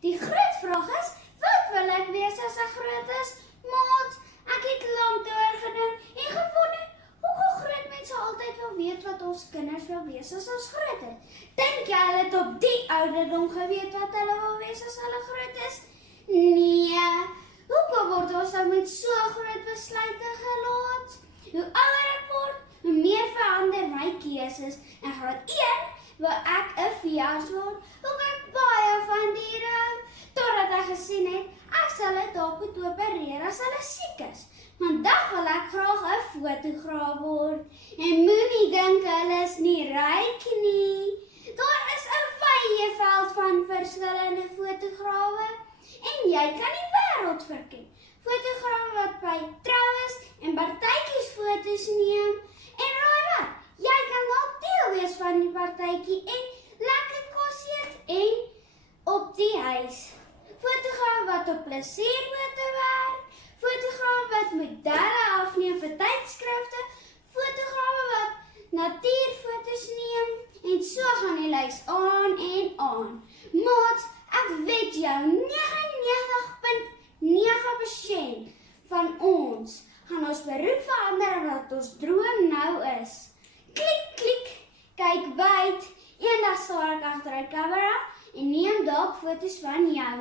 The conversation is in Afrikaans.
Die groot vraag is, wat wil ek wees as ek groot is? Maat, ek het lank daaroor gedink en gewonder, hoekom groot mense altyd wil weet wat ons kinders wil wees as ons groot is? Dink jy hulle het op die ouderdom geweet wat hulle wil wees as hulle groot is? Nee, hoekom word ons nou met so groot besluite gelaat? Hoe ouder ek word, hoe meer verander my keuses. In graad 1 wil ek 'n veearts word, hoewel ek baie van diere hou, totdat ek gesien het, ek sal dit dalk moet opereer as hulle siek is. Vandag wil ek graag 'n fotograaf word, en moenie dink hulle is nie ryk nie. Daar is 'n wye veld van verskillende fotograwe, en jy kan die wêreld verken. Fotograwe wat by troues en partytjies foto's neem, en raai wat, jy kan dalk deel wees van die partytjie en lekker kos eet en op die huis. Fotograwe wat op plesierbote werk, fotograwe wat modelle afneem vir tydskrifte, fotograwe wat natuurfoto's neem, en so gaan die lys aan en aan. Maat, ek weet jou, 99,9% van ons gaan ons beroep verander wat ons droom nou is. Klik, klik, kyk wyd, eendag staar ek agter 'n kamera en neem dalk foto's van jou.